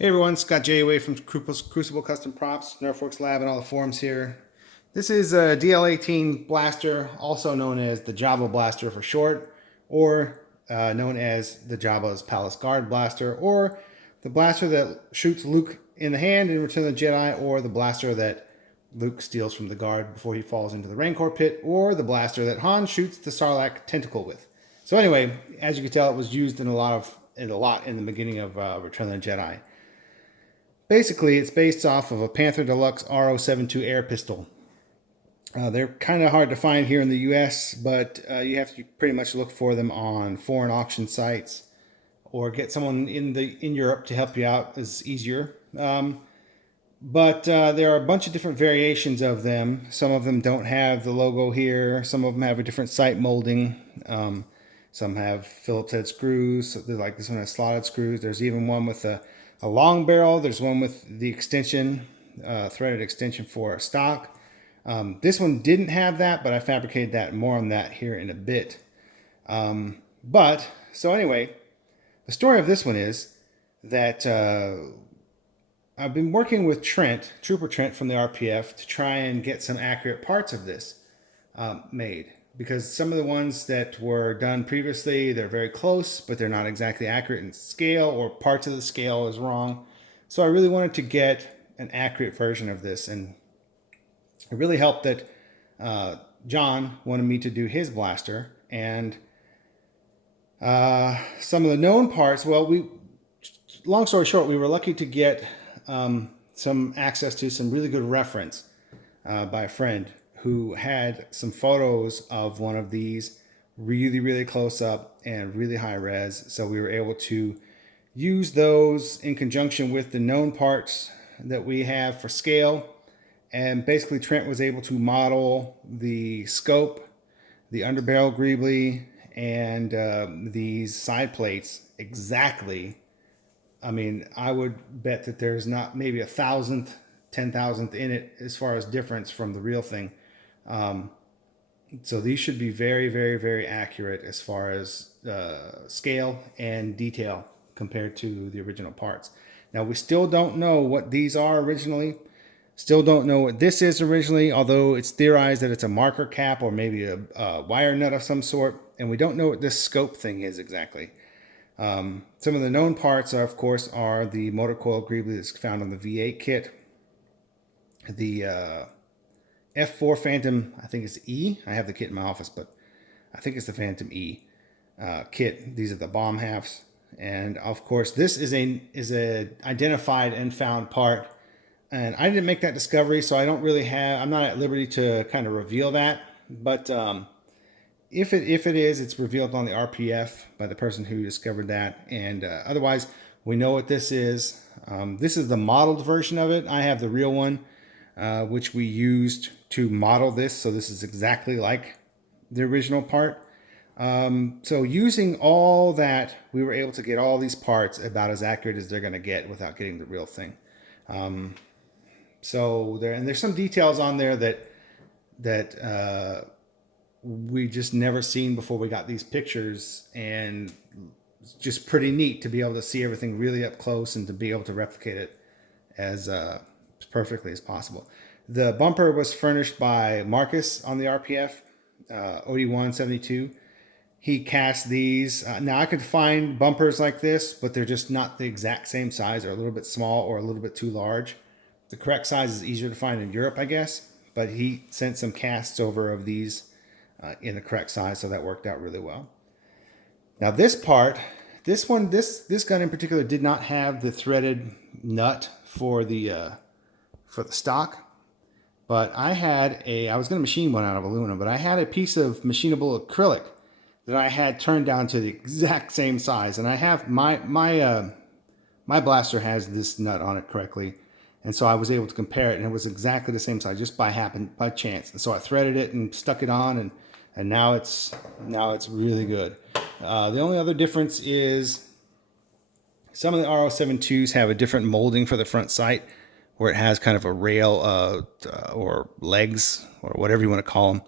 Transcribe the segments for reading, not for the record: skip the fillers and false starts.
Hey everyone, Scott J. away from Crucible Custom Props, Nerfworks Lab, and all the forums here. This is a DL18 blaster, also known as the Jabba blaster for short, or known as the Jabba's Palace Guard blaster, or the blaster that shoots Luke in the hand in Return of the Jedi, or the blaster that Luke steals from the guard before he falls into the Rancor pit, or the blaster that Han shoots the Sarlacc tentacle with. So anyway, as you can tell, it was used in a lot in the beginning of Return of the Jedi. Basically, it's based off of a Panther Deluxe RO7 air pistol. They're kind of hard to find here in the U.S., but you have to pretty much look for them on foreign auction sites, or get someone in Europe to help you out is easier. But there are a bunch of different variations of them. Some of them don't have the logo here. Some of them have a different sight molding. Some have Phillips head screws. So like this one has slotted screws. There's even one with a long barrel. There's one with the extension, threaded extension for stock. This one didn't have that, but I fabricated that. More on that here in a bit. So anyway, the story of this one is that I've been working with Trooper Trent from the RPF, to try and get some accurate parts of this made. Because some of the ones that were done previously, they're very close, but they're not exactly accurate in scale, or parts of the scale is wrong. So I really wanted to get an accurate version of this, and it really helped that John wanted me to do his blaster. And some of the known parts, long story short, we were lucky to get some access to some really good reference by a friend who had some photos of one of these really close up and really high res. So we were able to use those in conjunction with the known parts that we have for scale. And basically Trent was able to model the scope, the underbarrel greebly, and these side plates exactly. I mean, I would bet that there's not maybe 1,000th, 10,000th in it as far as difference from the real thing. So these should be very accurate as far as scale and detail compared to the original parts. Now, we still don't know what these are originally. Still don't know what this is originally, although it's theorized that it's a marker cap or maybe a wire nut of some sort. And we don't know what this scope thing is exactly. Some of the known parts, of course, are the motor coil greebly that's found on the V8 kit. The F4 Phantom, I think it's E. I have the kit in my office, but I think it's the Phantom E kit. These are the bomb halves. And of course, this is a identified and found part. And I didn't make that discovery, so I'm not at liberty to kind of reveal that. But if it is, it's revealed on the RPF by the person who discovered that. And otherwise, we know what this is. This is the modeled version of it. I have the real one, which we used to model this. So this is exactly like the original part. So using all that, we were able to get all these parts about as accurate as they're going to get without getting the real thing. So there's some details on there that we just never seen before we got these pictures, and it's just pretty neat to be able to see everything really up close and to be able to replicate it as perfectly as possible. The bumper was furnished by Marcus on the RPF, OD172. He cast these. Now I could find bumpers like this, but they're just not the exact same size. They're a little bit small or a little bit too large. The correct size is easier to find in Europe, I guess, but he sent some casts over of these in the correct size, so that worked out really well. Now this part, this gun in particular did not have the threaded nut for the stock, but I was going to machine one out of aluminum, but I had a piece of machinable acrylic that I had turned down to the exact same size, and I have my blaster has this nut on it correctly. And so I was able to compare it, and it was exactly the same size, just by chance. And so I threaded it and stuck it on, and now it's really good. The only other difference is some of the RO7 have a different molding for the front sight, where it has kind of a rail or legs or whatever you want to call them.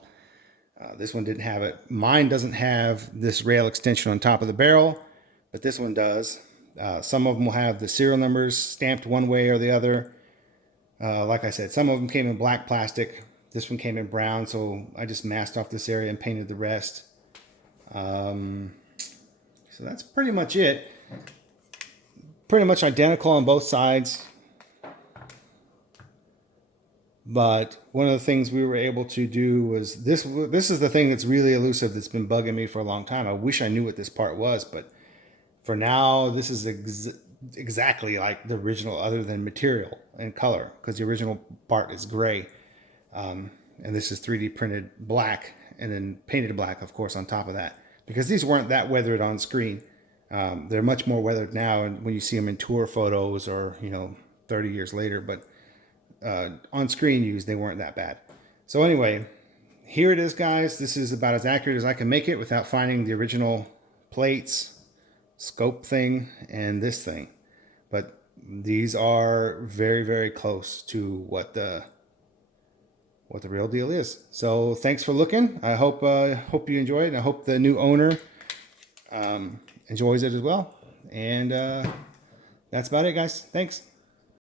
This one didn't have it. Mine doesn't have this rail extension on top of the barrel, but this one does. Some of them will have the serial numbers stamped one way or the other. Like I said, some of them came in black plastic. This one came in brown, so I just masked off this area and painted the rest. So that's pretty much it. Pretty much identical on both sides. But one of the things we were able to do was this is the thing that's really elusive, that's been bugging me for a long time. I wish I knew what this part was, but for now, this is exactly like the original, other than material and color, because the original part is gray. And this is 3D printed black and then painted black, of course, on top of that. Because these weren't that weathered on screen. They're much more weathered now, and when you see them in tour photos or, 30 years later. But on screen use, they weren't that bad. So anyway, here it is, guys. This is about as accurate as I can make it without finding the original plates, scope thing, and this thing. But these are very, very close to what the real deal is. So thanks for looking. I hope you enjoy it, and I hope the new owner enjoys it as well. And that's about it, guys. Thanks.